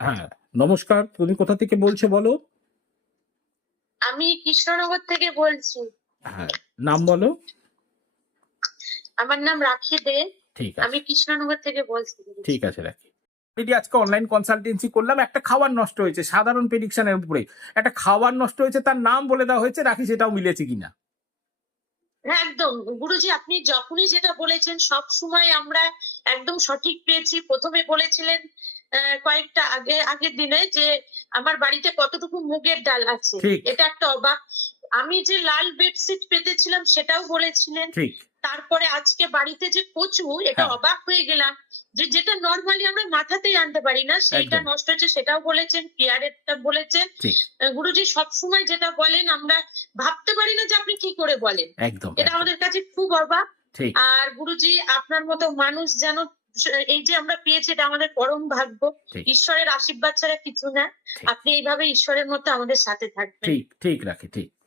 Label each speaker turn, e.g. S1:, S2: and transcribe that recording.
S1: হ্যাঁ,
S2: নমস্কার তুমি কোথা থেকে বলছো বলো?
S1: আমি কৃষ্ণনগর থেকে বলছি।
S2: হ্যাঁ নাম বলো।
S1: আমার নাম রাখি দে
S2: ঠিক আছে।
S1: আমি কৃষ্ণনগর থেকে বলছি।
S2: ঠিক আছে রাখি। এটি আজকে অনলাইন কনসালটেন্সি করলাম একটা খাবার নষ্ট হয়েছে সাধারণ প্রেডিকশনের উপরে। একটা খাবার নষ্ট হয়েছে তার নাম বলে দেওয়া হয়েছে রাখি সেটাও মিলেছে কিনা?
S1: একদম। গুরুজি আপনি যখনই যেটা বলেছেন সব সময় আমরা একদম সঠিক পেয়েছি। প্রথমে বলেছিলেন কয়েকটা আগে আগের দিনে যে আমার বাড়িতে কতটুকু মুগের ডাল আছে এটা একটা অবাক। আমি যে লাল বেডশিট পেতেছিলাম সেটাও বলেছিলেন। তারপরে আজকে বাড়িতে যে কচু এটা
S2: হ্যাঁ।
S1: অবাক হয়ে গেলাম যে যেটা নর্মালি আমরা মাথাতেই আনতে পারি না
S2: সেটা
S1: নষ্ট হয়েছে সেটাও বলেছেন পিয়ারেরটা বলেছেন। গুরুজি সবসময় যেটা বলেন আমরা ভাবতে কি করে বলেন?
S2: একদম
S1: এটা আমাদের কাছে খুব অবাক। আর গুরুজি আপনার মতো মানুষ যেন এই যে আমরা পেয়েছি এটা আমাদের পরম ভাগ্য। ঈশ্বরের আশীর্বাদ ছাড়া কিছু না। আপনি এইভাবে ঈশ্বরের মতো আমাদের সাথে থাকবেন।
S2: ঠিক ঠিক রাখি ঠিক।